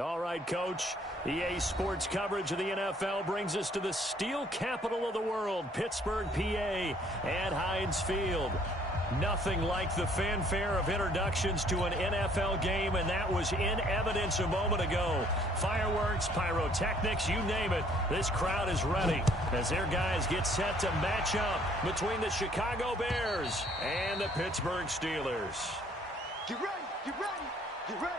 All right, Coach. EA Sports coverage of the NFL brings us to the steel capital of the world, Pittsburgh, PA, at Heinz Field. Nothing like the fanfare of introductions to an NFL game, and that was in evidence a moment ago. Fireworks, pyrotechnics, you name it. This crowd is ready as their guys get set to match up between the Chicago Bears and the Pittsburgh Steelers. Get ready, get ready, get ready.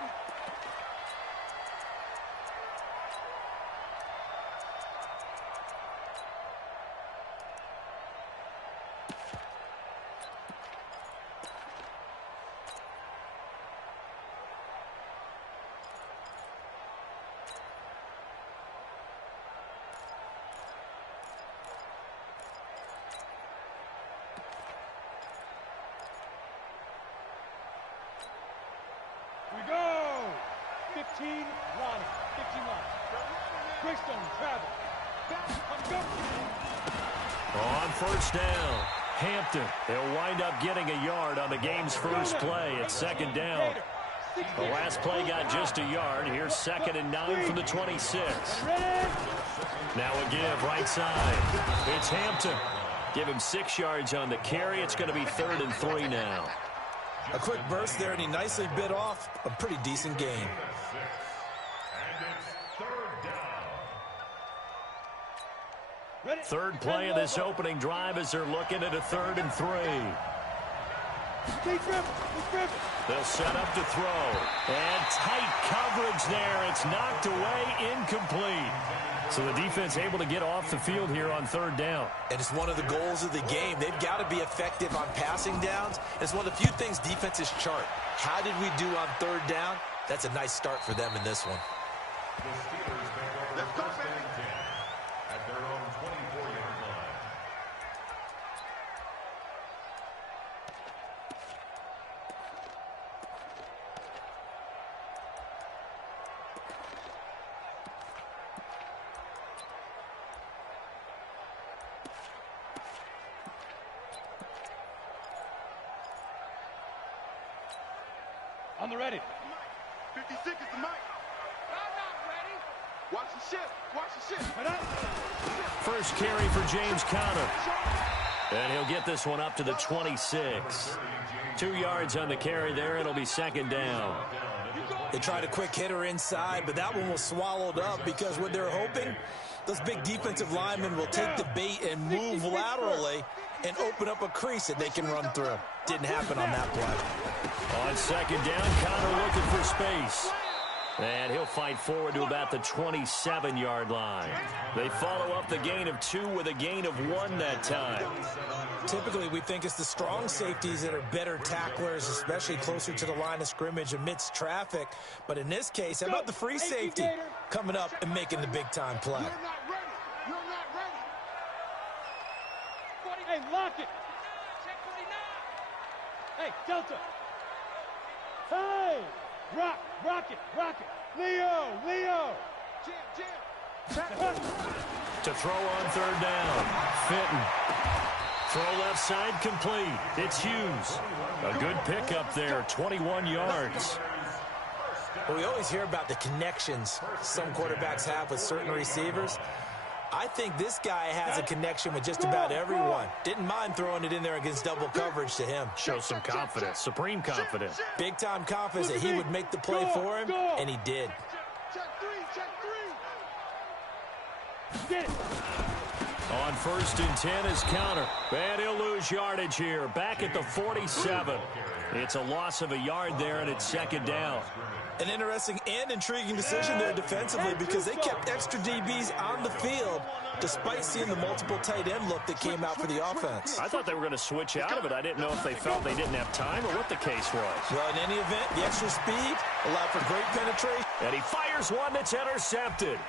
We go! 15 line. 15 line. Greystone, travel. On first down, Hampton. They'll wind up getting a yard on the game's first play. It's second down. The last play got just a yard. Here's 2nd and 9 from the 26. Now a give right side. It's Hampton. Give him 6 yards on the carry. It's going to be 3rd and 3 now. A quick burst there, and he nicely bit off a pretty decent gain. Third play of this opening drive as they're looking at a 3rd and 3. They'll set up to throw. And tight coverage there. It's knocked away, incomplete. So the defense able to get off the field here on 3rd down. And it's one of the goals of the game. They've got to be effective on passing downs. It's one of the few things defenses chart. How did we do on 3rd down? That's a nice start for them in this one. Let's go, baby. At their own 24-yard line. On the ready. 56 is the mic. I'm not ready. Watch the ship. Watch the ship. First carry for James Conner. And he'll get this one up to the 26. 2 yards on the carry there. It'll be 2nd down. They tried a quick hitter inside, but that one was swallowed up because what they're hoping, those big defensive linemen will take the bait and move laterally and open up a crease that they can run through. Didn't happen on that play. On 2nd down, Conner looking for space. And he'll fight forward to about the 27-yard line. They follow up the gain of 2 with a gain of 1 that time. Typically, we think it's the strong safeties that are better tacklers, especially closer to the line of scrimmage amidst traffic. But in this case, how about the free safety coming up and making the big-time play? You're not ready. You're not ready. Hey, lock it. Hey, Delta. Hey, rock it. Leo. Jam. To throw on 3rd down. Fitton. Throw left side complete. It's Hughes. A good pickup there, 21 yards. Well, we always hear about the connections some quarterbacks have with certain receivers. I think this guy has a connection with just about everyone. Didn't mind throwing it in there against double coverage to him. Shows some confidence, supreme confidence. Big-time confidence that he would make the play for him, and he did. Check three. Get it. On 1st and 10 is Conner. And he'll lose yardage here. Back at the 47. It's a loss of a yard there, and it's 2nd down. An interesting and intriguing decision there defensively because they kept extra DBs on the field despite seeing the multiple tight end look that came out for the offense. I thought they were going to switch out of it. I didn't know if they felt they didn't have time or what the case was. Well, in any event, the extra speed allowed for great penetration. And he fires one that's intercepted.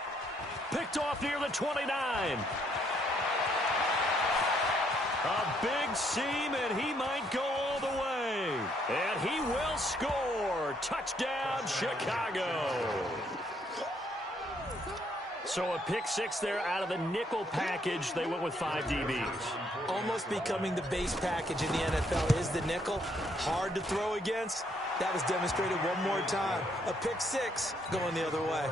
Picked off near the 29. A big seam, and he might go all the way. And he will score. Touchdown, Chicago. So a pick six there out of the nickel package. They went with 5 DBs. Almost becoming the base package in the NFL is the nickel. Hard to throw against. That was demonstrated one more time. A pick six going the other way.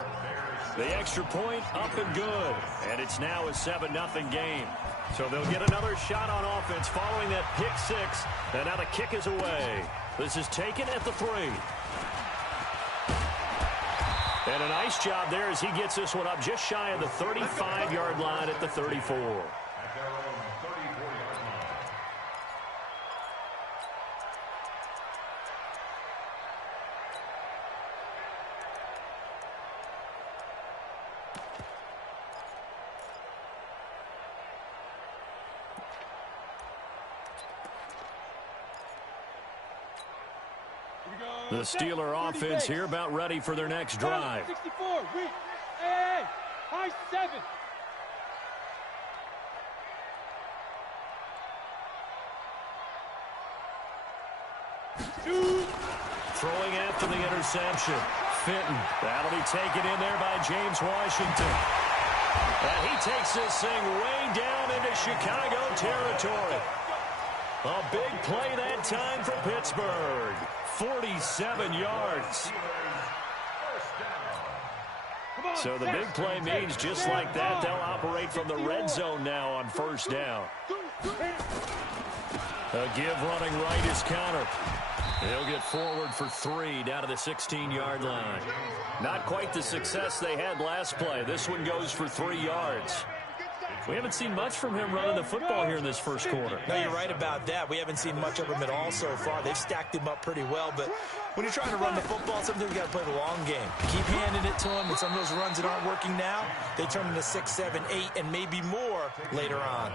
The extra point up and good. And it's now a 7-0 game. So they'll get another shot on offense following that pick six. And now the kick is away. This is taken at the 3. And a nice job there as he gets this one up just shy of the 35-yard line at the 34. At their own 34-yard line. The Steeler offense here about ready for their next drive. 64, hey, high 7. Throwing after the interception. Fenton. That'll be taken in there by James Washington. And he takes this thing way down into Chicago territory. A big play that time for Pittsburgh. 47 yards. So the big play means just like that, they'll operate from the red zone now on first down. A give running right is Connor. He'll get forward for 3 down to the 16-yard line. Not quite the success they had last play. This one goes for 3 yards. We haven't seen much from him running the football here in this first quarter. No, you're right about that. We haven't seen much of him at all so far. They've stacked him up pretty well, but when you're trying to run the football, sometimes you got to play the long game. Keep handing it to him, and some of those runs that aren't working now, they turn into 6, 7, 8, and maybe more later on.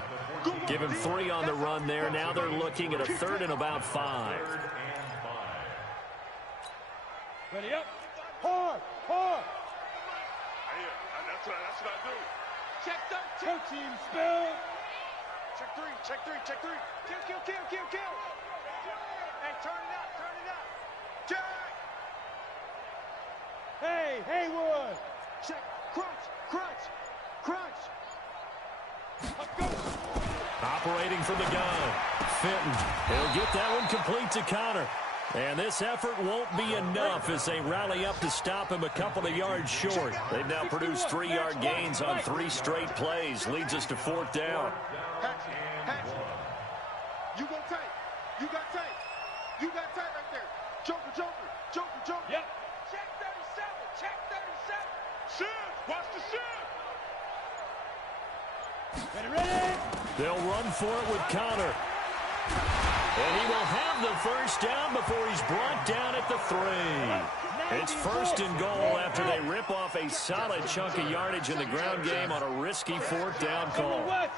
Give him 3 on the run there. Now they're looking at a 3rd and about 5. Ready up. Hard. That's what I do. Check 13. Go team, spill. Check 3. Kill. Hey, turn it up. Check. Hey, Haywood. Check. Crunch. Let's go. Operating from the gun. Fenton. He'll get that one complete to Connor. And this effort won't be enough as they rally up to stop him a couple of yards short. They've now produced 3-yard gains on 3 straight plays. Leads us to 4th down. Hatch. You go tight. You got tight right there. Joker. Yep. Check 37. Shift. Watch the shift. Ready. They'll run for it with Connor. And he will have the first down before he's brought down at the 3. It's 1st and goal after they rip off a solid chunk of yardage in the ground game on a risky 4th down call. 1st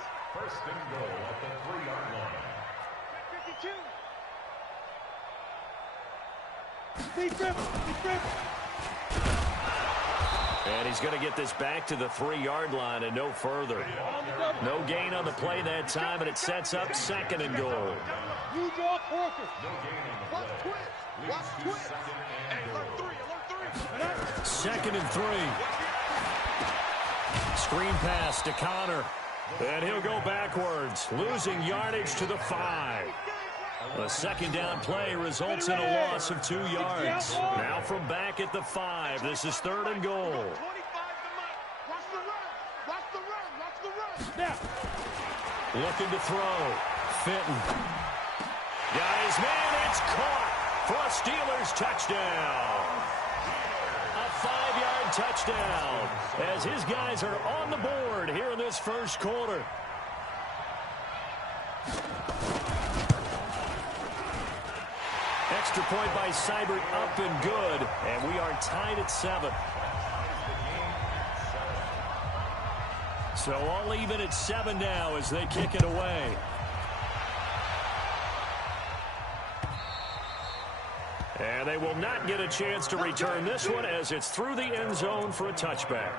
and goal at the 3-yard line. 52. And he's going to get this back to the 3-yard line and no further. No gain on the play that time, and it sets up 2nd and goal. You draw Corker. Watch twist. Hey, alert 3. 2nd and 3. Screen pass to Connor. And he'll go backwards, losing yardage to the 5. A 2nd down play results in a loss of 2 yards. Now from back at the 5, this is 3rd and goal. 25 to Mike. Watch the run. Now. Looking to throw. Fenton. Got his man. It's caught for a Steelers touchdown. A 5-yard touchdown as his guys are on the board here in this first quarter. Extra point by Seibert up and good, and we are tied at 7. So all even at 7 now as they kick it away. And they will not get a chance to return this one as it's through the end zone for a touchback.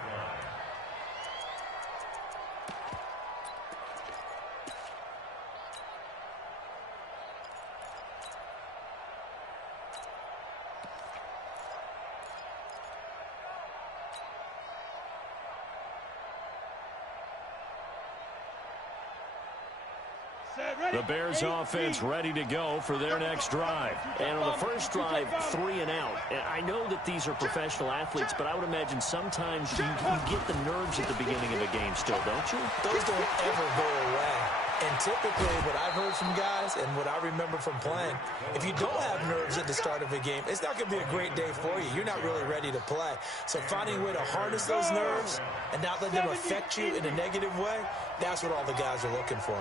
The Bears offense ready to go for their next drive. And on the first drive, 3 and out. And I know that these are professional athletes, but I would imagine sometimes you get the nerves at the beginning of a game still, don't you? Those don't ever go away. And typically what I've heard from guys and what I remember from playing, if you don't have nerves at the start of a game, it's not going to be a great day for you. You're not really ready to play. So finding a way to harness those nerves and not let them affect you in a negative way, that's what all the guys are looking for.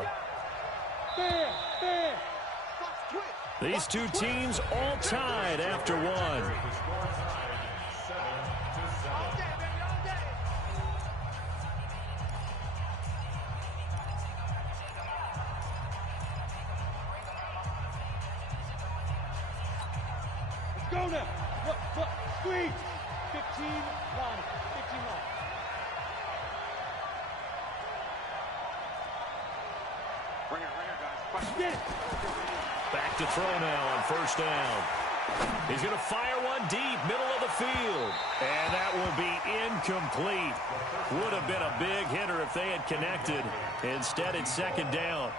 These two teams all tied after one. Let's go now. Squeeze. 15 line. 15 line. Bring it, guys. Get it. Back to throw now on first down. He's going to fire one deep, middle of the field. And that will be incomplete. Would have been a big hitter if they had connected. Instead, it's second down.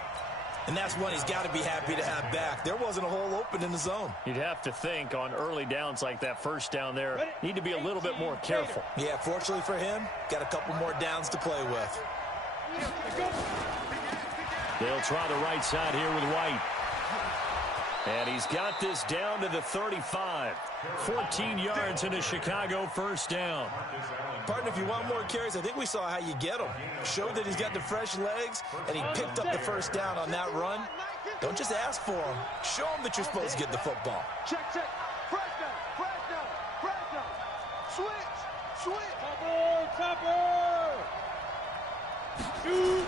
And that's one he's got to be happy to have back. There wasn't a hole open in the zone. You'd have to think on early downs like that first down there, need to be a little bit more careful. Yeah, fortunately for him, got a couple more downs to play with. They'll try the right side here with White. And he's got this down to the 35. 14 yards in a Chicago first down. Partner, if you want more carries, I think we saw how you get them. Showed that he's got the fresh legs, and he picked up the first down on that run. Don't just ask for them. Show them that you're supposed to get the football. Check. Press down. Switch. Topper. Shoot.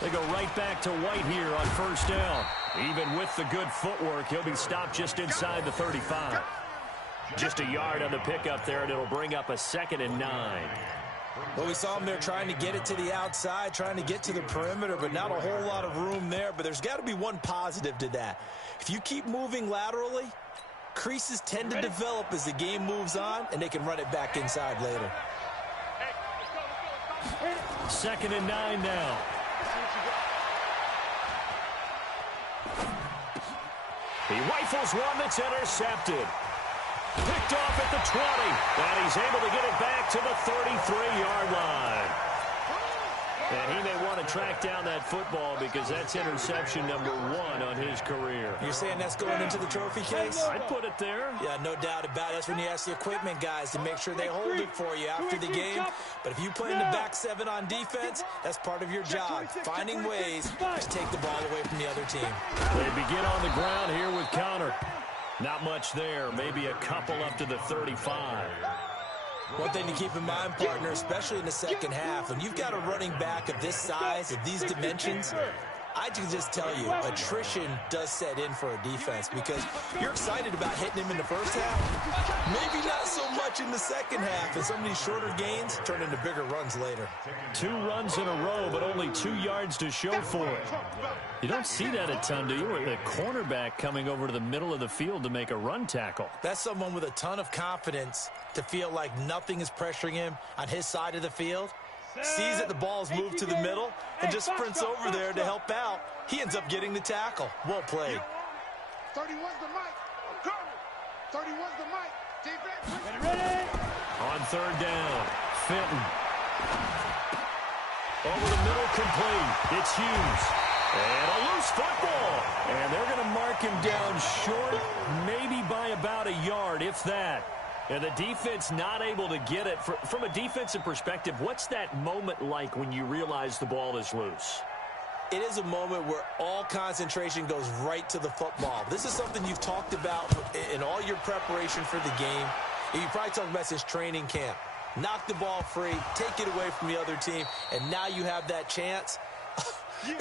They go right back to White here on first down. Even with the good footwork, he'll be stopped just inside the 35. Just a yard on the pickup there, and it'll bring up a 2nd and 9. Well, we saw him there trying to get it to the outside, trying to get to the perimeter, but not a whole lot of room there. But there's got to be one positive to that. If you keep moving laterally, creases tend to develop as the game moves on, and they can run it back inside later. 2nd and 9 now. He rifles one that's intercepted. Picked off at the 20, and he's able to get it back to the 33-yard line. And he may want to track down that football because that's interception number 1 on his career. You're saying that's going into the trophy case? I'd put it there. Yeah, no doubt about it. That's when you ask the equipment guys to make sure they hold it for you after the game. But if you play in the back 7 on defense, that's part of your job, finding ways to take the ball away from the other team. They begin on the ground here with Connor. Not much there, maybe a couple up to the 35. One thing to keep in mind, partner, especially in the second half, when you've got a running back of this size, of these dimensions, I can just tell you, attrition does set in for a defense because you're excited about hitting him in the first half. Maybe not so much in the second half, and some of these shorter gains turn into bigger runs later. 2 runs in a row, but only 2 yards to show for it. You don't see that a ton, do you? With the cornerback coming over to the middle of the field to make a run tackle. That's someone with a ton of confidence to feel like nothing is pressuring him on his side of the field. Sees that the ball's moved to the middle and just sprints over there to help out. He ends up getting the tackle. Well played. 31's the mic. I'm coming. 31's the mic. Defense. Ready. On third down, Fenton. Over the middle, complete. It's Hughes. And a loose football. And they're going to mark him down short, maybe by about a yard, if that. And the defense not able to get it. From a defensive perspective, what's that moment like when you realize the ball is loose? It is a moment where all concentration goes right to the football. This is something you've talked about in all your preparation for the game. You probably talked about since training camp. Knock the ball free, take it away from the other team, and now you have that chance.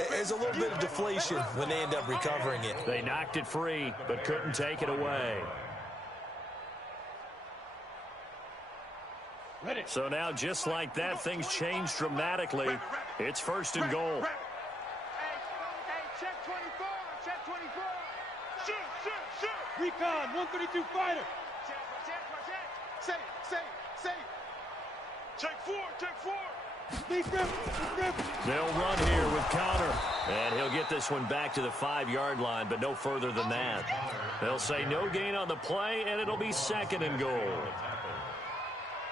There's a little bit of deflation when they end up recovering it. They knocked it free, but couldn't take it away. Ready. So now, just like that, things change dramatically. It's first and goal. Hey, check 24. Check 24. Shoot. Recon, 132 fighter. Check. Say. Check 4. Lead grip. They'll run here with Connor. And he'll get this one back to the 5-yard line, but no further than that. They'll say no gain on the play, and it'll be 2nd and goal.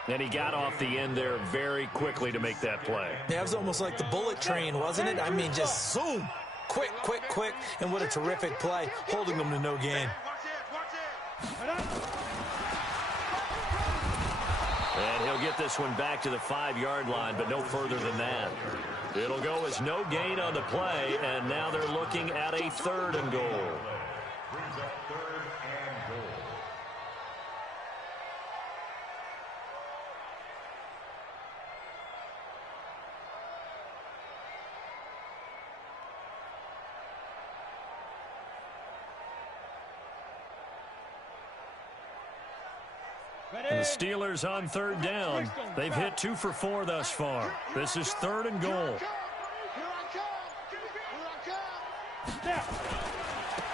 And he got off the end there very quickly to make that play. Yeah, it was almost like the bullet train, wasn't it? I mean, just zoom. Quick, quick, quick. And what a terrific play, holding them to no gain. And he'll get this one back to the 5-yard line, but no further than that. It'll go as no gain on the play, and now they're looking at a 3rd and goal. Brings up 3rd and goal. And the Steelers on 3rd down. They've hit 2 for 4 thus far. This is 3rd and goal.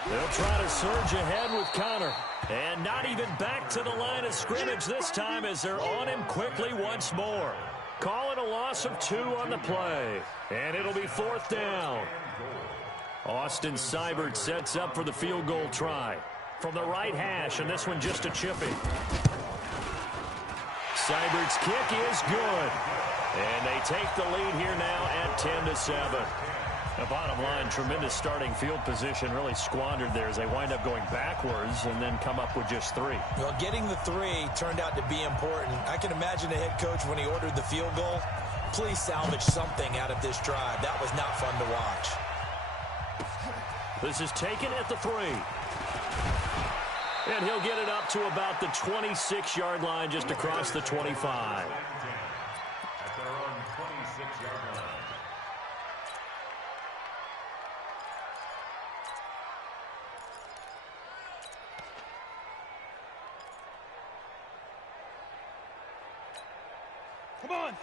They'll try to surge ahead with Connor. And not even back to the line of scrimmage this time as they're on him quickly once more. Call it a loss of 2 on the play. And it'll be 4th down. Austin Seibert sets up for the field goal try. From the right hash, and this one just a chippy. Seibert's kick is good. And they take the lead here now at 10-7. The bottom line, tremendous starting field position, really squandered there as they wind up going backwards and then come up with just 3. Well, getting the 3 turned out to be important. I can imagine the head coach when he ordered the field goal. Please salvage something out of this drive. That was not fun to watch. This is taken at the 3. And he'll get it up to about the 26-yard line, just across the 25. At their own 26-yard line.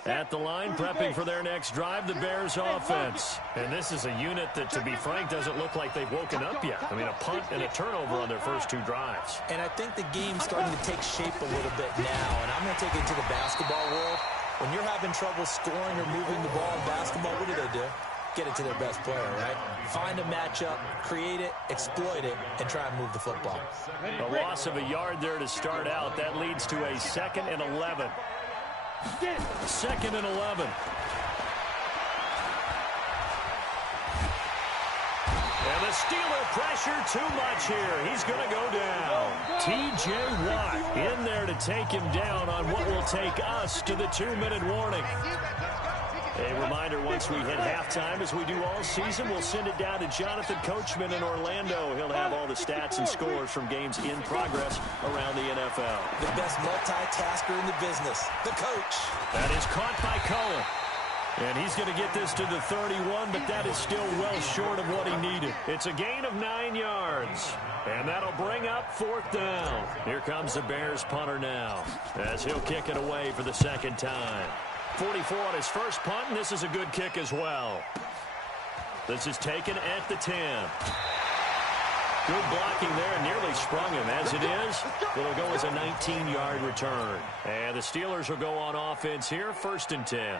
At the line, prepping for their next drive, the Bears offense. And this is a unit that, to be frank, doesn't look like they've woken up yet. I mean, a punt and a turnover on their first 2 drives. And I think the game's starting to take shape a little bit now. And I'm going to take it into the basketball world. When you're having trouble scoring or moving the ball in basketball, what do? Get it to their best player, right? Find a matchup, create it, exploit it, and try and move the football. A loss of a yard there to start out. That leads to a 2nd and 11. 2nd and 11. And the Steeler pressure too much here. He's going to go down. T.J. Watt in there to take him down on what will take us to the 2-minute warning. A reminder, once we hit halftime, as we do all season, we'll send it down to Jonathan Coachman in Orlando. He'll have all the stats and scores from games in progress around the NFL. The best multitasker in the business, the coach. That is caught by Cohen. And he's going to get this to the 31, but that is still well short of what he needed. It's a gain of 9 yards. And that'll bring up 4th down. Here comes the Bears punter now, as he'll kick it away for the 2nd time. 44 on his first punt, and this is a good kick as well. This is taken at the 10. Good blocking there, and nearly sprung him. As it is, it'll go as a 19-yard return. And the Steelers will go on offense here, 1st and 10.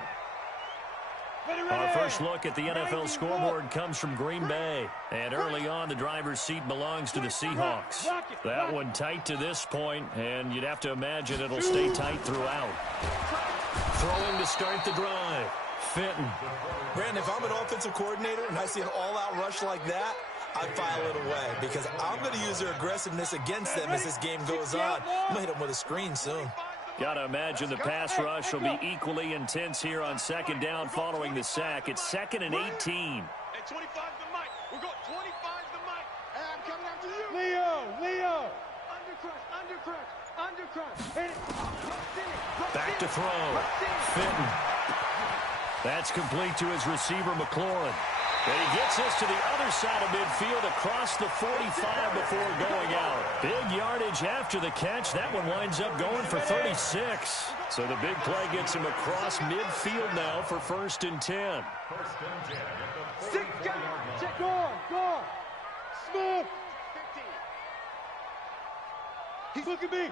Our first look at the NFL scoreboard comes from Green Bay. And early on, the driver's seat belongs to the Seahawks. That one tight to this point, and you'd have to imagine it'll stay tight throughout. Throwing to start the drive. Fenton. Brandon, if I'm an offensive coordinator and I see an all-out rush like that, I file it away because I'm going to use their aggressiveness against them as this game goes on. I'm going to hit them with a screen soon. Got to imagine the pass rush will be equally intense here on 2nd down following the sack. It's 2nd and 18. Hey, 25's the mic. We're going 25's the mic. Hey, I'm coming after you. Leo. Undercrush. Hit it. Back to throw. Fenton. That's complete to his receiver, McLaurin. And he gets this to the other side of midfield across the 45 before going out. Big yardage after the catch. That one winds up going for 36. So the big play gets him across midfield now for 1st and 10. 1st and 10 at the 44-yard line. Go on. Smith. Look at me.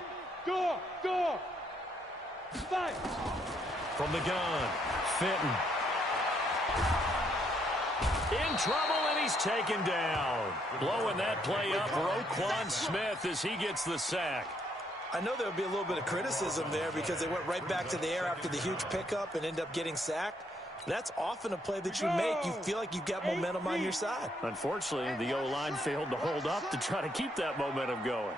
Go on. 5. From the gun, Fenton. in trouble, and he's taken down. Blowing that play up, Roquan Smith, as he gets the sack. I know there'll be a little bit of criticism there because they went right back to the air after the huge pickup and end up getting sacked. That's often a play that you make. You feel like you've got momentum on your side. Unfortunately, the O-line failed to hold up to try to keep that momentum going.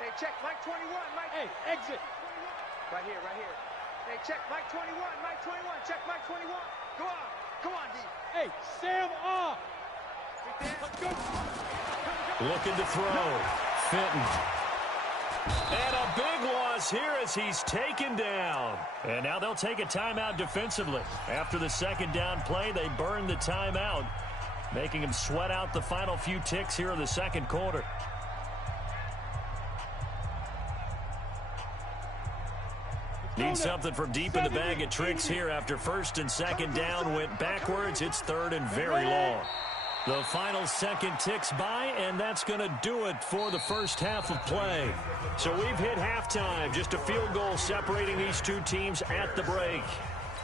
Hey, check Mike 21. Mike. Hey, exit. Right here, right here. Hey, check Mike 21. Mike 21. Check Mike 21. Go on. Go on, D. Hey, Sam off. Let's go. Looking to throw. Fenton. And a big loss here as he's taken down. And now they'll take a timeout defensively. After the second down play, they burn the timeout, making him sweat out the final few ticks here in the second quarter. Need something from deep in the bag of tricks here after first and second down went backwards. It's third and very long. The final second ticks by, and that's going to do it for the first half of play. So we've hit halftime. Just a field goal separating these two teams at the break.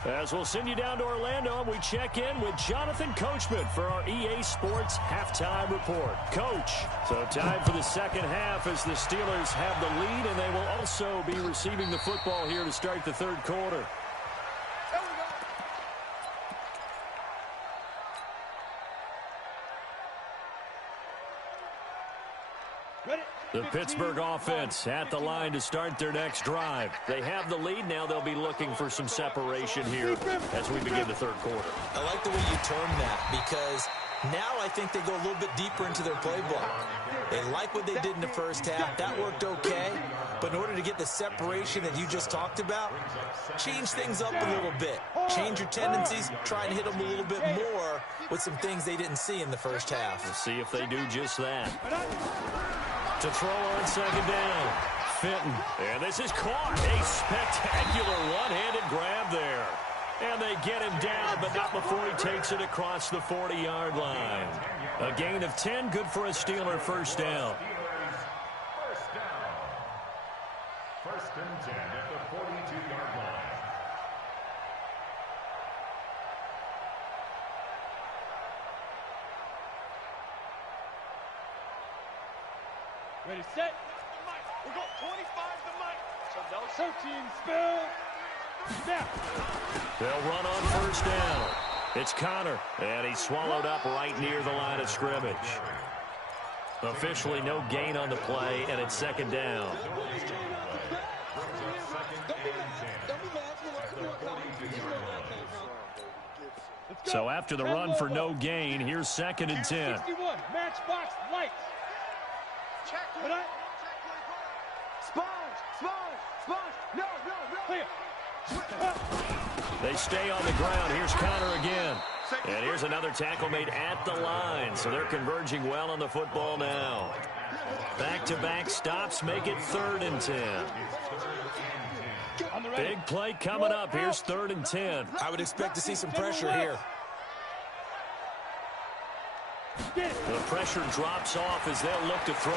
As we'll send you down to Orlando, we check in with Jonathan Coachman for our EA Sports Halftime Report. Coach, so time for the second half as the Steelers have the lead, and they will also be receiving the football here to start the third quarter. The Pittsburgh offense at the line to start their next drive. They have the lead. Now they'll be looking for some separation here as we begin the third quarter. I like the way you term that because now I think they go a little bit deeper into their playbook. They like what they did in the first half. That worked okay. But in order to get the separation that you just talked about, change things up a little bit. Change your tendencies. Try and hit them a little bit more with some things they didn't see in the first half. We'll see if they do just that. To throw on second down. Fenton. And this is caught. A spectacular one-handed grab there. And they get him down, but not before he takes it across the 40-yard line. A gain of 10, good for a Steeler first down. First and 10 at the 42-yard line. Ready, set. We're going 25 to Mike. So no searching, spill. Snap. They'll run on first down. It's Connor, and he's swallowed up right near the line of scrimmage. Officially no gain on the play, and it's second down. So after the run for no gain, here's second and 10. 61, matchbox lights. Check. Sponge. No. Clear. They stay on the ground. Here's Connor again. And here's another tackle made at the line. So they're converging well on the football now. Back-to-back stops make it third and 10. Big play coming up. Here's third and 10. I would expect to see some pressure here. The pressure drops off as they'll look to throw.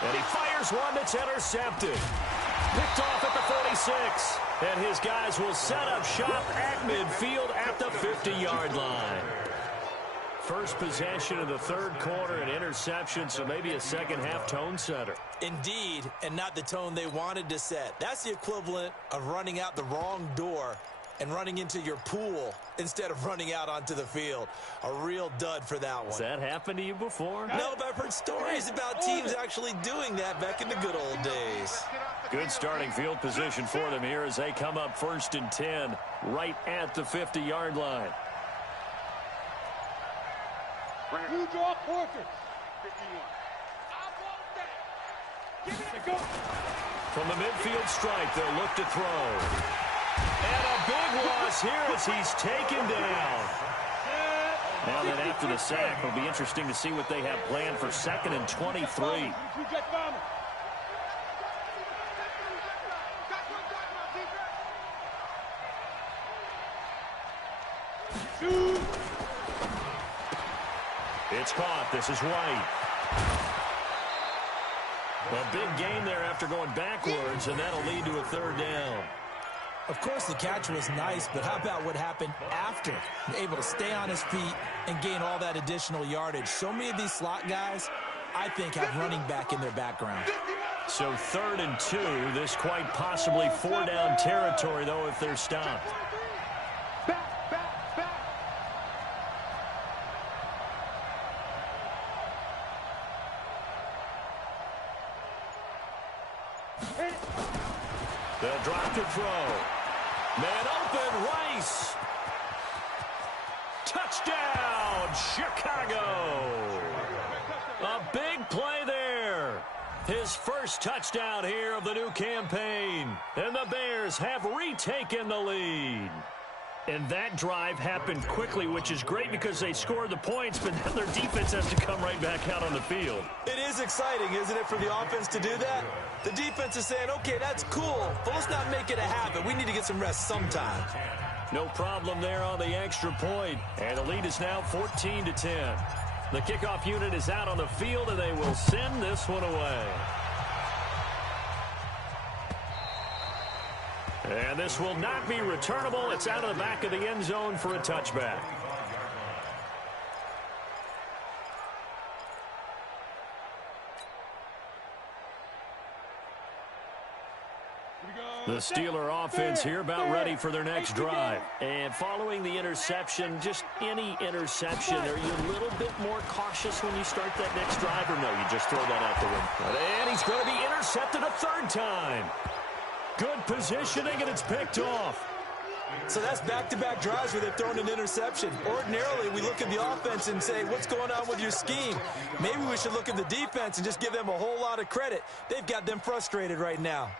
And he fires one that's intercepted. Picked off at the 46. And his guys will set up shop at midfield at the 50-yard line. First possession of the third quarter, an interception, so maybe a second-half tone setter. Indeed, and not the tone they wanted to set. That's the equivalent of running out the wrong door and running into your pool instead of running out onto the field. A real dud for that one. Has that happened to you before? No, but I've heard stories about teams actually doing that back in the good old days. Good starting field position for them here as they come up first and 10 right at the 50-yard line. Who draw portraits? 51. I want that. Give it. Go. From the midfield stripe, they'll look to throw. And a big loss here as he's taken down. Now then after the sack, it'll be interesting to see what they have planned for second and 23. It's caught. This is White. A big gain there after going backwards, and that'll lead to a third down. Of course, the catch was nice, but how about what happened after? Able to stay on his feet and gain all that additional yardage. So many of these slot guys, I think, have running back in their background. So 3rd and 2. This quite possibly 4-down territory, though, if they're stopped. They'll drop to throw. Man open, Rice. Touchdown, Chicago. A big play there. His first touchdown here of the new campaign. And the Bears have retaken the lead. And that drive happened quickly, which is great because they scored the points, but then their defense has to come right back out on the field. It is exciting, isn't it, for the offense to do that? The defense is saying, okay, that's cool, but let's not make it a habit. We need to get some rest sometime. No problem there on the extra point. And the lead is now 14-10. The kickoff unit is out on the field, and they will send this one away. And this will not be returnable. It's out of the back of the end zone for a touchback. The Steeler offense here about ready for their next drive. And following the interception, just any interception, are you a little bit more cautious when you start that next drive, or no, you just throw that out the window? And he's going to be intercepted a 3rd time. Good positioning, and it's picked off. So that's back-to-back drives where they've thrown an interception. Ordinarily, we look at the offense and say, what's going on with your scheme? Maybe we should look at the defense and just give them a whole lot of credit. They've got them frustrated right now.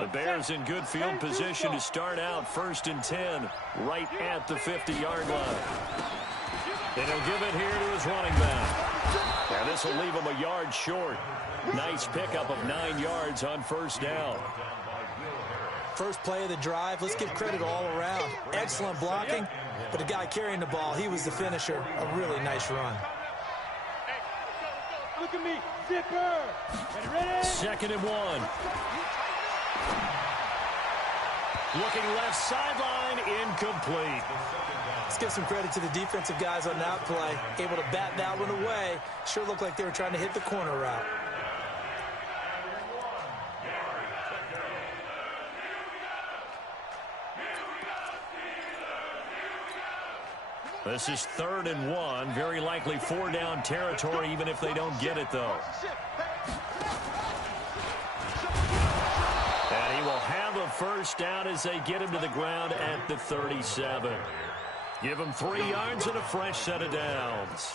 The Bears in good field position to start out 1st and 10, right at the 50-yard line. And he'll give it here to his running back. And this will leave him a yard short. Nice pickup of 9 yards on 1st down. First play of the drive, let's give credit all around. Excellent blocking, but the guy carrying the ball, he was the finisher. A really nice run. Look at me, zipper. Ready? 2nd and 1. Looking left sideline, incomplete. Let's give some credit to the defensive guys on that play. Able to bat that one away. Sure looked like they were trying to hit the corner route. This is 3rd and 1. Very likely 4-down territory, even if they don't get it, though. And he will have a 1st down as they get him to the ground at the 37. Give him 3 yards and a fresh set of downs.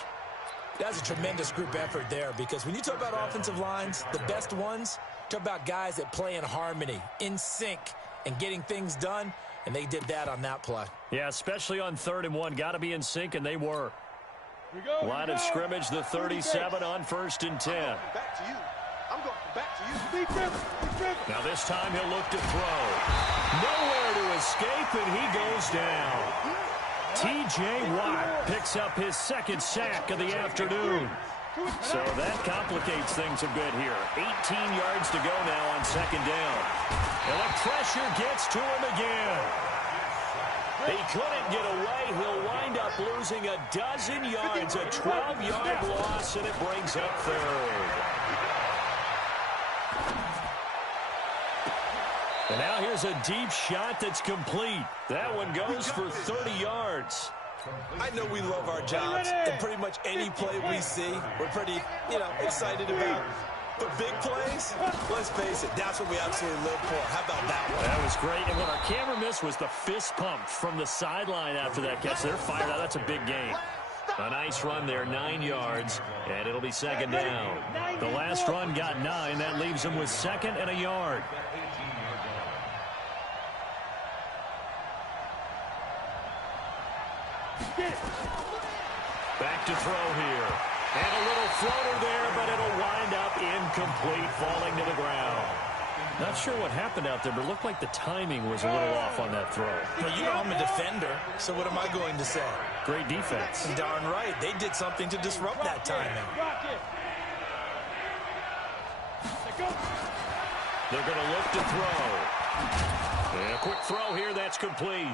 That's a tremendous group effort there, because when you talk about offensive lines, the best ones, talk about guys that play in harmony, in sync, and getting things done, and they did that on that play. Yeah, especially on 3rd and 1. Got to be in sync, and they were. Line of scrimmage, the 37 on 1st and 10. Back to you. I'm going back to you. Now this time he'll look to throw. Nowhere to escape, and he goes down. T.J. Watt picks up his 2nd sack of the afternoon. So that complicates things a bit here. 18 yards to go now on 2nd down. And the pressure gets to him again. He couldn't get away. He'll wind up losing a dozen yards, a 12-yard loss, and it brings up 3rd. And now here's a deep shot that's complete. That one goes for 30 yards. I know we love our jobs, and pretty much any play we see, we're pretty, excited about. But big plays, let's face it, that's what we absolutely live for. How about that one? That was great. And what our camera missed was the fist pump from the sideline after that catch. They're fired out. That's a big gain. A nice run there, 9 yards, and it'll be 2nd down. The last run got 9. That leaves them with 2nd and a yard. Back to throw here. And a little floater there, but it'll wind up incomplete, falling to the ground. Not sure what happened out there, but it looked like the timing was a little off on that throw. Well, you know I'm a defender, so what am I going to say? Great defense. Darn right. They did something to disrupt that timing. They're going to look to throw. And a quick throw here, that's complete.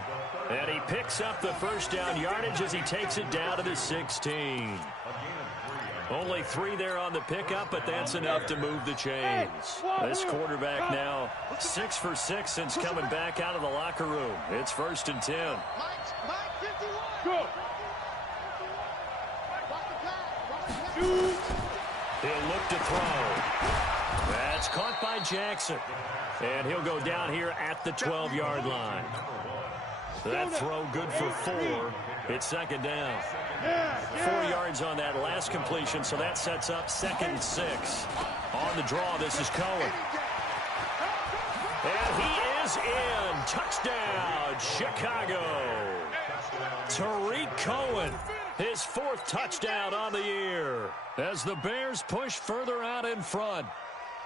And he picks up the first down yardage as he takes it down to the 16. Only 3 there on the pickup, but that's enough to move the chains. This quarterback now 6 for 6 since coming back out of the locker room. It's 1st and 10. Go. He'll look to throw. That's caught by Jackson. And he'll go down here at the 12-yard line. That throw good for 4. It's 2nd down. 4 yards on that last completion, so that sets up 2nd and 6. On the draw, this is Cohen. And he is in. Touchdown, Chicago. Tariq Cohen, his 4th touchdown on the year, as the Bears push further out in front.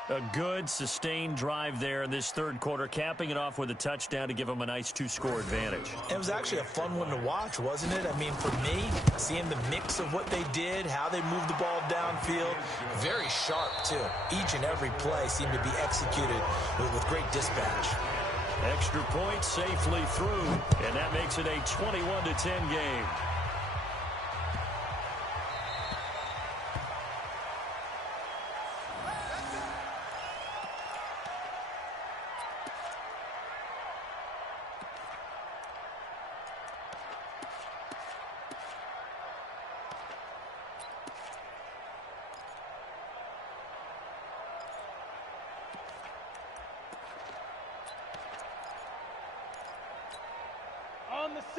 A good, sustained drive there in this 3rd quarter, capping it off with a touchdown to give them a nice 2-score advantage. It was actually a fun one to watch, wasn't it? I mean, for me, seeing the mix of what they did, how they moved the ball downfield, very sharp, too. Each and every play seemed to be executed with great dispatch. Extra point safely through, and that makes it a 21-10 game.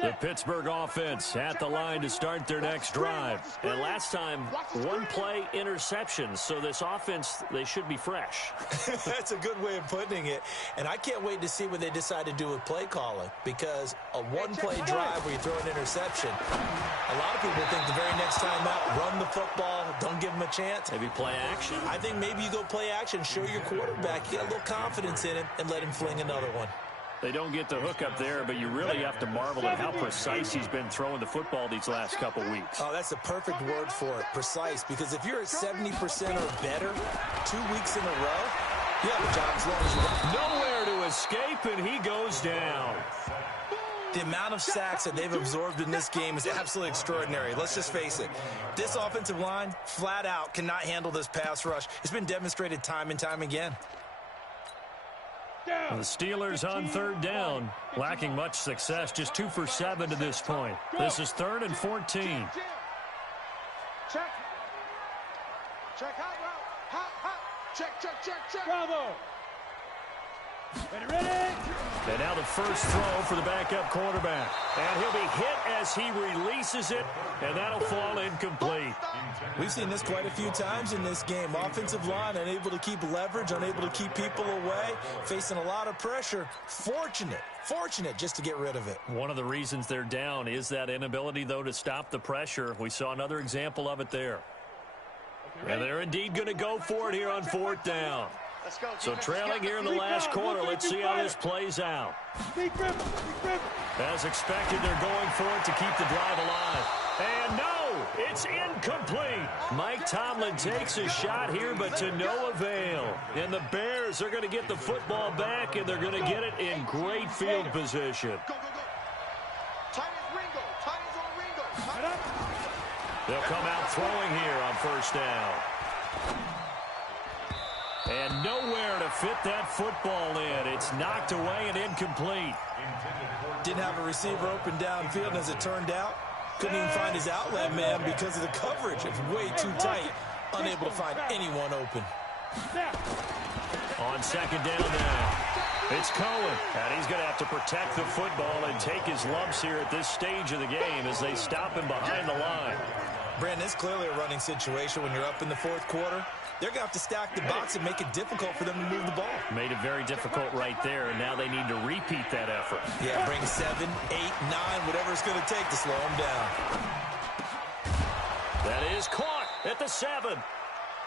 The Pittsburgh offense at the line to start their next drive. And last time, 1-play interception. So this offense, they should be fresh. That's a good way of putting it. And I can't wait to see what they decide to do with play calling. Because a 1-play drive where you throw an interception, a lot of people think the very next time out, run the football, don't give them a chance. Maybe play action. I think maybe you go play action, show your quarterback, get a little confidence in him, and let him fling another one. They don't get the hook up there, but you really have to marvel at how precise he's been throwing the football these last couple weeks. Oh, that's the perfect word for it, precise, because if you're at 70% or better 2 weeks in a row, you have a job as long as you want. Nowhere to escape, and he goes down. The amount of sacks that they've absorbed in this game is absolutely extraordinary. Let's just face it. This offensive line, flat out, cannot handle this pass rush. It's been demonstrated time and time again. The Steelers on 3rd down, lacking much success, just 2 for 7 to this point. This is 3rd and 14. Check. Check hot route. Hot. Check. Bravo. Ready. And now the first throw for the backup quarterback. And he'll be hit as he releases it, and that'll fall incomplete. We've seen this quite a few times in this game. Offensive line unable to keep leverage, unable to keep people away, facing a lot of pressure. Fortunate just to get rid of it. One of the reasons they're down is that inability, though, to stop the pressure. We saw another example of it there. And they're indeed going to go for it here on 4th down. So trailing here in the last quarter, let's see how this plays out. As expected, they're going for it to keep the drive alive. And no, it's incomplete. Mike Tomlin takes a shot here, but to no avail. And the Bears are going to get the football back, and they're going to get it in great field position. Go. Tight as Ringo. Tight as on Ringo. They'll come out throwing here on 1st down. And nowhere to fit that football in. It's knocked away and incomplete. Didn't have a receiver open downfield, as it turned out. Couldn't even find his outlet man because of the coverage. It's way too tight. Unable to find anyone open. On 2nd down now, it's Cohen. And he's going to have to protect the football and take his lumps here at this stage of the game as they stop him behind the line. Brandon, it's clearly a running situation when you're up in the 4th quarter. They're going to have to stack the box and make it difficult for them to move the ball. Made it very difficult right there, and now they need to repeat that effort. Yeah, bring 7, 8, 9, whatever it's going to take to slow them down. That is caught at the 7.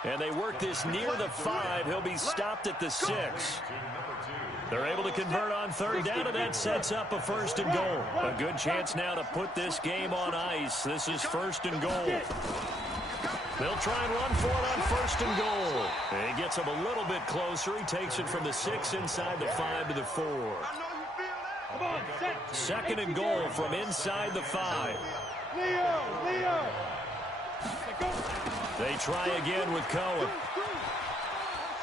And they work this near the 5. He'll be stopped at the 6. They're able to convert on third down, and that sets up a 1st and goal. A good chance now to put this game on ice. This is 1st and goal. They'll try and run for it on 1st and goal. And he gets him a little bit closer. He takes it from the 6 inside the 5 to the 4. 2nd and goal from inside the 5. Leo. They try again with Cohen.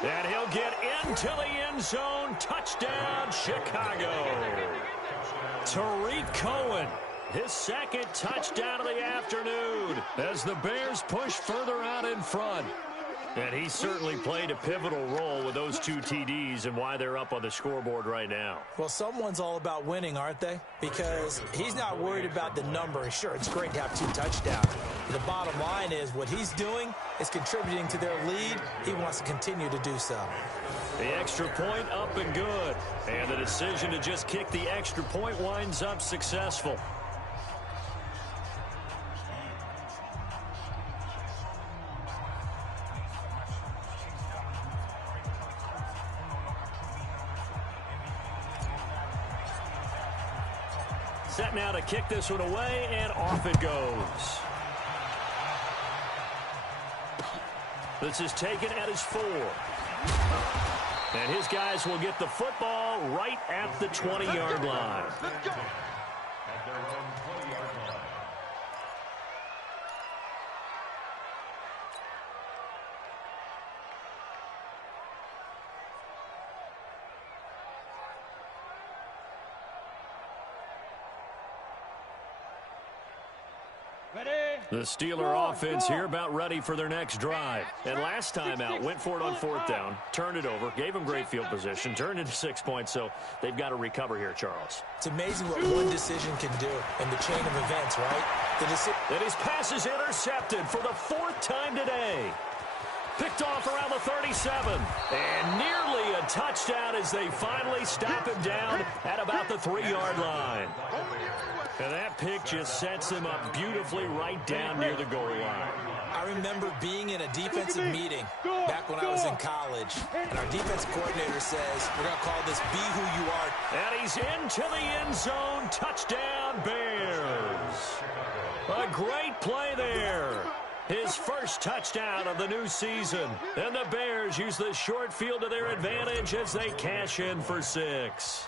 And he'll get into the end zone. Touchdown, Chicago. Tariq Cohen, his 2nd touchdown of the afternoon as the Bears push further out in front. And he certainly played a pivotal role with those 2 TDs and why they're up on the scoreboard right now. Well, someone's all about winning, aren't they? Because he's not worried about the number. Sure, it's great to have 2 touchdowns. But the bottom line is what he's doing is contributing to their lead. He wants to continue to do so. The extra point up and good. And the decision to just kick the extra point winds up successful. Set now to kick this one away, and off it goes. This is taken at his 4. And his guys will get the football right at the 20-yard line. At their own 20-yard line. The Steeler offense here about ready for their next drive. And last time out, went for it on 4th down, turned it over, gave them great field position, turned into 6 points, so they've got to recover here, Charles. It's amazing what one decision can do in the chain of events, right? And his pass is intercepted for the 4th time today. Picked off around the 37. And nearly a touchdown as they finally stop him down at about the 3-yard line. And that pick just sets him up beautifully right down near the goal line. I remember being in a defensive meeting back when I was in college, and our defense coordinator says, we're going to call this Be Who You Are. And he's into the end zone. Touchdown, Bears. A great play there. His first touchdown of the new season. And the Bears use the short field to their advantage as they cash in for 6.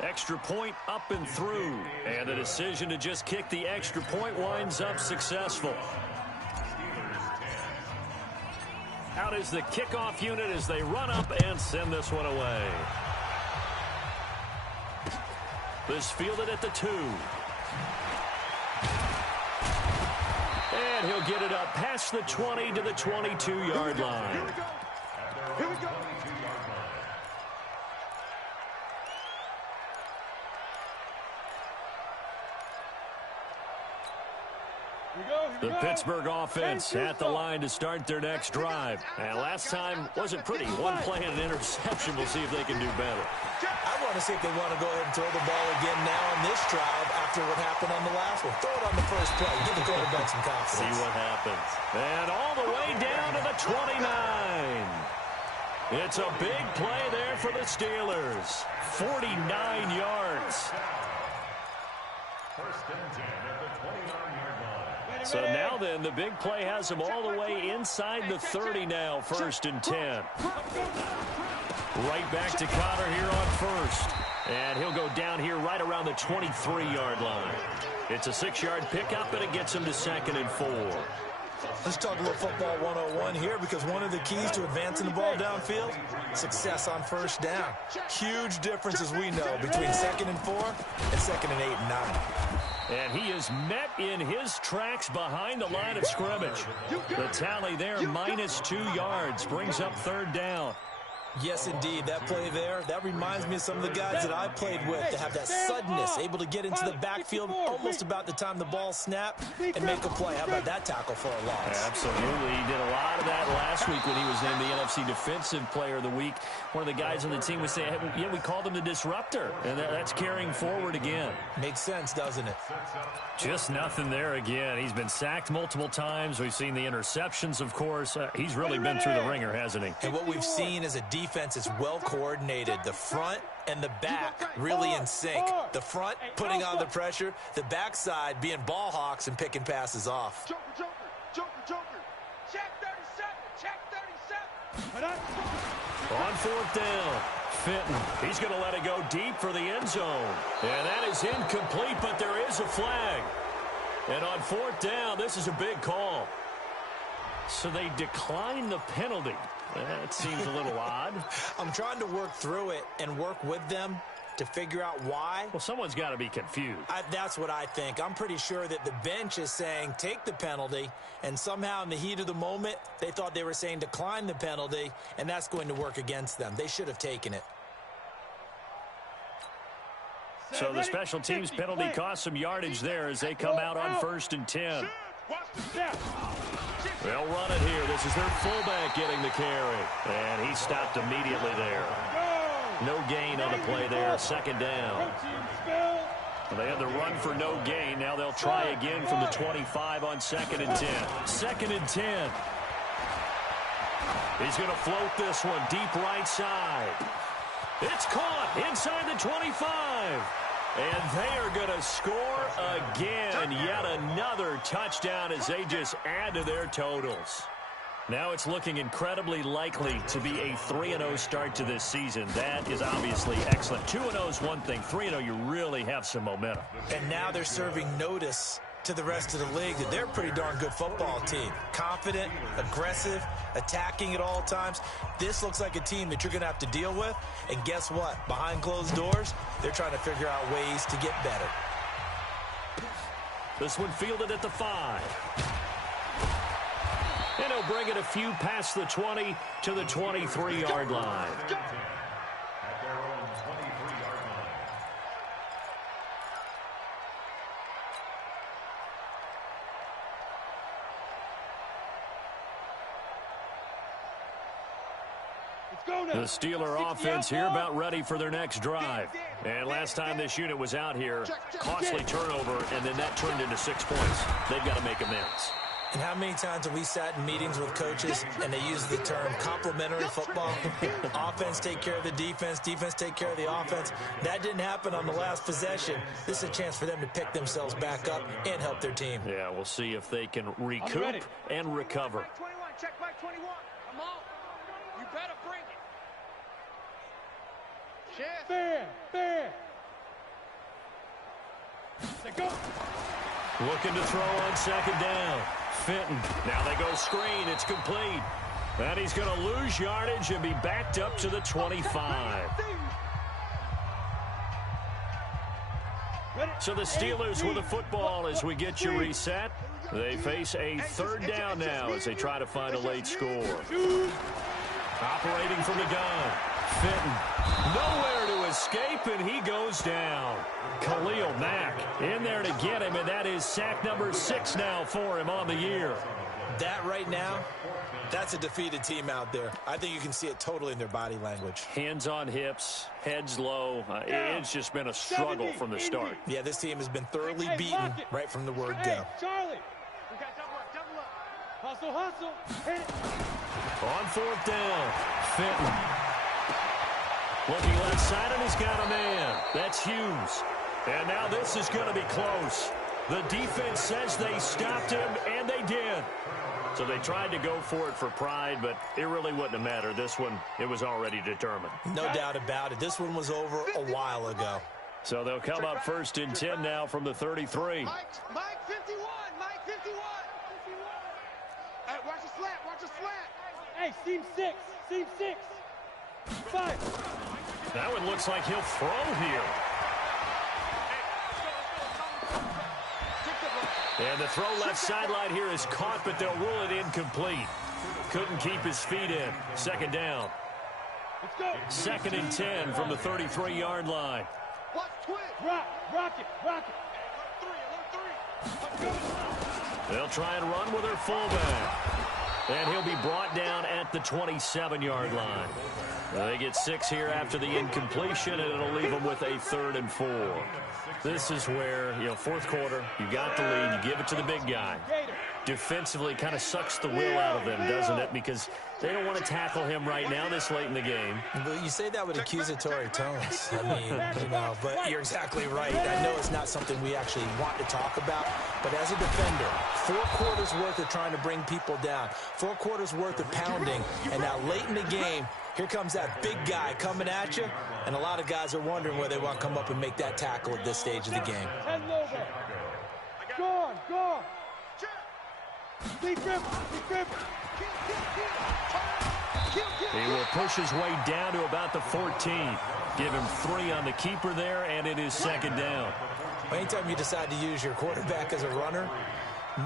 Extra point up and through. And the decision to just kick the extra point winds up successful. Out is the kickoff unit as they run up and send this one away. This fielded at the 2. And he'll get it up past the 20 to the 22-yard line. Here we go. The Pittsburgh offense at the line to start their next drive. And last time wasn't pretty. One play and an interception. We'll see if they can do better. I want to see if they want to go ahead and throw the ball again now on this drive after what happened on the last one. Throw it on the first play. Give the quarterback some confidence. See what happens. And all the way down to the 29. It's a big play there for the Steelers. 49 yards. First and 10 at the 29-yard line. So now then, the big play has them all the way inside the 30 now, 1st and 10. Right back to Connor here on 1st. And he'll go down here right around the 23-yard line. It's a 6-yard pickup, and it gets him to 2nd and 4. Let's talk a little football 101 here, because one of the keys to advancing the ball downfield, success on 1st down. Huge difference, as we know, between 2nd and 4 and 2nd and 8 and 9. And he is met in his tracks behind the line of scrimmage. The tally there, -2 yards, brings up 3rd down. Yes, indeed. That play there, that reminds me of some of the guys that I played with that have that suddenness, able to get into the backfield almost about the time the ball snapped and make a play. How about that tackle for a loss? Absolutely. He did a lot of that last week when he was named the NFC Defensive Player of the Week. One of the guys on the team was saying, hey, yeah, we called him the disruptor, and that's carrying forward again. Makes sense, doesn't it? Just nothing there again. He's been sacked multiple times. We've seen the interceptions, of course. He's really been through the ringer, hasn't he? And what we've seen is a defense that's well coordinated. The front and the back really in sync. The front putting on the pressure, the backside being ball hawks and picking passes off. Joker, Joker, Joker, Joker. Check 37. Check 37. On fourth down, Fenton. He's going to let it go deep for the end zone. And that is incomplete, but there is a flag. And on fourth down, this is a big call. So they decline the penalty. That seems a little odd. I'm trying to work through it and work with them to figure out why. Well, someone's got to be confused. That's what I think. I'm pretty sure that the bench is saying take the penalty, and somehow in the heat of the moment, they thought they were saying decline the penalty, and that's going to work against them. They should have taken it. So the special teams penalty cost some yardage there as they come out on 1st and 10. They'll run it here. This is their fullback getting the carry. And he stopped immediately there. No gain on the play there. 2nd down. They had the run for no gain. Now they'll try again from the 25 on 2nd and 10. 2nd and 10. He's going to float this one deep right side. It's caught inside the 25. And they are going to score again. Yet another touchdown as they just add to their totals. Now it's looking incredibly likely to be a 3-0 start to this season. That is obviously excellent. 2-0 is one thing. 3-0, you really have some momentum. And now they're serving notice to the rest of the league that they're a pretty darn good football team. Confident, aggressive, attacking at all times. This looks like a team that you're going to have to deal with. And guess what? Behind closed doors, they're trying to figure out ways to get better. This one fielded at the 5. And he'll bring it a few past the 20 to the 23-yard line. At their own 23-yard line. The Steeler offense here about ready for their next drive. And last time this unit was out here, costly turnover, and then that turned into 6 points. They've got to make amends. And how many times have we sat in meetings with coaches and they use the term complementary football? Offense take care of the defense, defense take care of the offense. That didn't happen on the last possession. This is a chance for them to pick themselves back up and help their team. Yeah, we'll see if they can recoup and recover. Mike 21, check Mike 21. Come on. You better bring it. Fair. Go. Looking to throw on 2nd down. Fenton. Now they go screen. It's complete. And he's going to lose yardage and be backed up to the 25. So the Steelers with the football as we get you reset. They face a 3rd down now as they try to find a late score. Operating from the gun. Fenton. Nowhere to escape, and he goes down. Khalil Mack in there to get him, and that is sack number 6 now for him on the year. That right now, that's a defeated team out there. I think you can see it totally in their body language. Hands on hips, heads low. It's just been a struggle from the start. Yeah, this team has been thoroughly beaten right from the word go. Charlie. We got double up. Hustle. Hit it. On 4th down, Fenton. Looking left side, and he's got a man. That's Hughes. And now this is going to be close. The defense says they stopped him, and they did. So they tried to go for it for pride, but it really wouldn't have mattered. This one, it was already determined. No doubt about it. This one was over a while ago. So they'll come up 1st and 10 now from the 33. Mike 51. Mike 51. Hey, watch the slant. Hey, seam 6. 5. That one looks like he'll throw here. And the throw left sideline here is caught, but they'll rule it incomplete. Couldn't keep his feet in. 2nd down. Let's go. 2nd and 10 from the 33-yard line. Watch twist. Rock it. Let's go. They'll try and run with their fullback. And he'll be brought down at the 27-yard line. They get 6 here after the incompletion, and it'll leave them with a 3rd and 4. This is where, fourth quarter, you got the lead, you give it to the big guy. Defensively, kind of sucks the will out of them, doesn't it? Because they don't want to tackle him right now this late in the game. But you say that with accusatory tones. I mean, but you're exactly right. I know it's not something we actually want to talk about, but as a defender, 4 quarters worth of trying to bring people down, 4 quarters worth of pounding, and now late in the game, here comes that big guy coming at you, and a lot of guys are wondering whether they want to come up and make that tackle at this stage of the game. Go on. He will push his way down to about the 14. Give him 3 on the keeper there, and it is 2nd down. Anytime you decide to use your quarterback as a runner,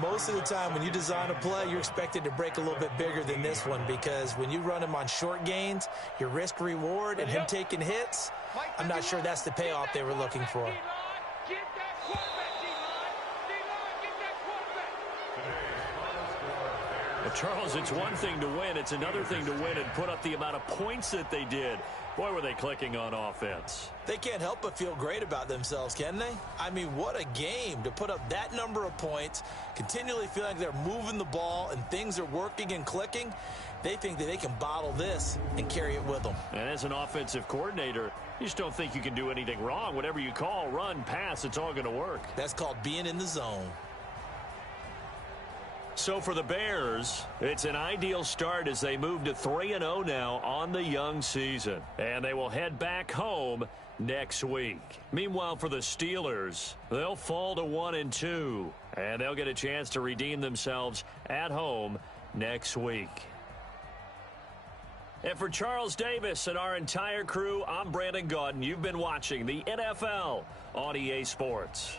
most of the time when you design a play, you're expected to break a little bit bigger than this one, because when you run him on short gains, your risk-reward and him taking hits, I'm not sure that's the payoff they were looking for. Well, Charles, it's one thing to win. It's another thing to win and put up the amount of points that they did. Boy, were they clicking on offense. They can't help but feel great about themselves, can they? I mean, what a game to put up that number of points, continually feel like they're moving the ball and things are working and clicking. They think that they can bottle this and carry it with them. And as an offensive coordinator, you just don't think you can do anything wrong. Whatever you call, run, pass, it's all going to work. That's called being in the zone. So for the Bears, it's an ideal start as they move to 3-0 now on the young season. And they will head back home next week. Meanwhile, for the Steelers, they'll fall to 1-2. And they'll get a chance to redeem themselves at home next week. And for Charles Davis and our entire crew, I'm Brandon Gaudin. You've been watching the NFL on EA Sports.